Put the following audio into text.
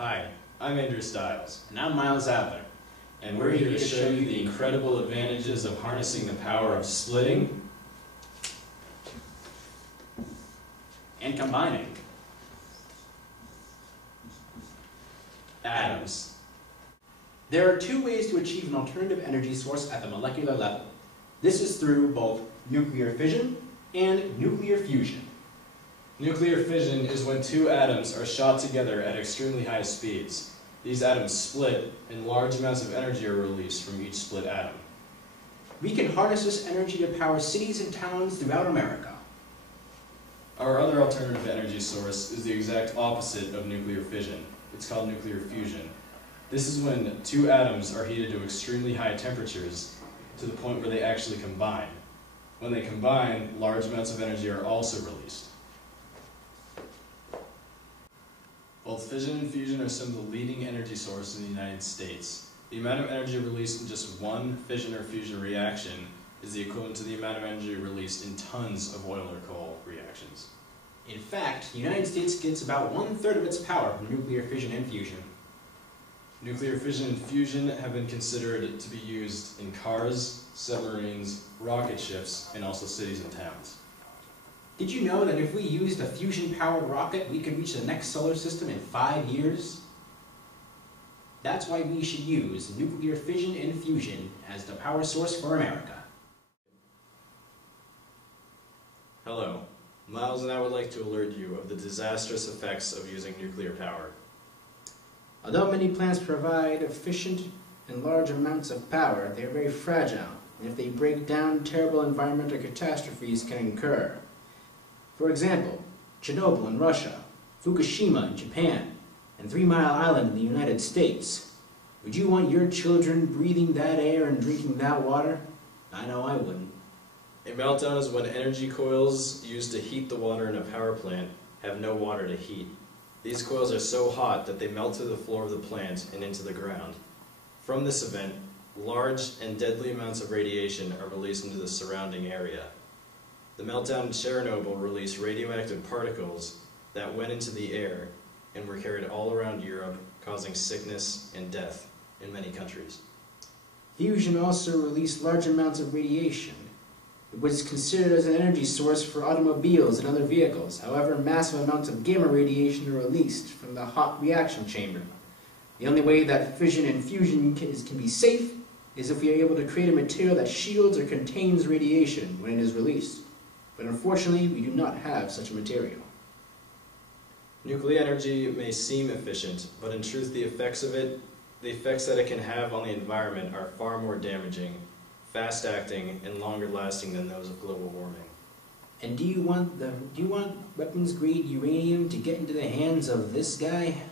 Hi, I'm Andrew Stiles. And I'm Miles Adler. And we're here to show you the incredible advantages of harnessing the power of splitting And combining atoms. There are two ways to achieve an alternative energy source at the molecular level. This is through both nuclear fission and nuclear fusion. Nuclear fission is when two atoms are shot together at extremely high speeds. These atoms split, and large amounts of energy are released from each split atom. We can harness this energy to power cities and towns throughout America. Our other alternative energy source is the exact opposite of nuclear fission. It's called nuclear fusion. This is when two atoms are heated to extremely high temperatures to the point where they actually combine. When they combine, large amounts of energy are also released. Both fission and fusion are some of the leading energy sources in the United States. The amount of energy released in just one fission or fusion reaction is the equivalent to the amount of energy released in tons of oil or coal reactions. In fact, the United States gets about 1/3 of its power from nuclear fission and fusion. Nuclear fission and fusion have been considered to be used in cars, submarines, rocket ships, and also cities and towns. Did you know that if we used a fusion-powered rocket, we could reach the next solar system in 5 years? That's why we should use nuclear fission and fusion as the power source for America. Hello, Miles and I would like to alert you of the disastrous effects of using nuclear power. Although many plants provide efficient and large amounts of power, they are very fragile, and if they break down, terrible environmental catastrophes can occur. For example, Chernobyl in Russia, Fukushima in Japan, and 3 Mile Island in the United States. Would you want your children breathing that air and drinking that water? I know I wouldn't. A meltdown is when energy coils used to heat the water in a power plant have no water to heat. These coils are so hot that they melt to the floor of the plant and into the ground. From this event, large and deadly amounts of radiation are released into the surrounding area. The meltdown in Chernobyl released radioactive particles that went into the air and were carried all around Europe, causing sickness and death in many countries. Fusion also released large amounts of radiation. It was considered as an energy source for automobiles and other vehicles. However, massive amounts of gamma radiation are released from the hot reaction chamber. The only way that fission and fusion can be safe is if we are able to create a material that shields or contains radiation when it is released. But unfortunately, we do not have such a material. Nuclear energy may seem efficient, but in truth the effects that it can have on the environment are far more damaging, fast-acting, and longer-lasting than those of global warming. And do you want weapons-grade uranium to get into the hands of this guy?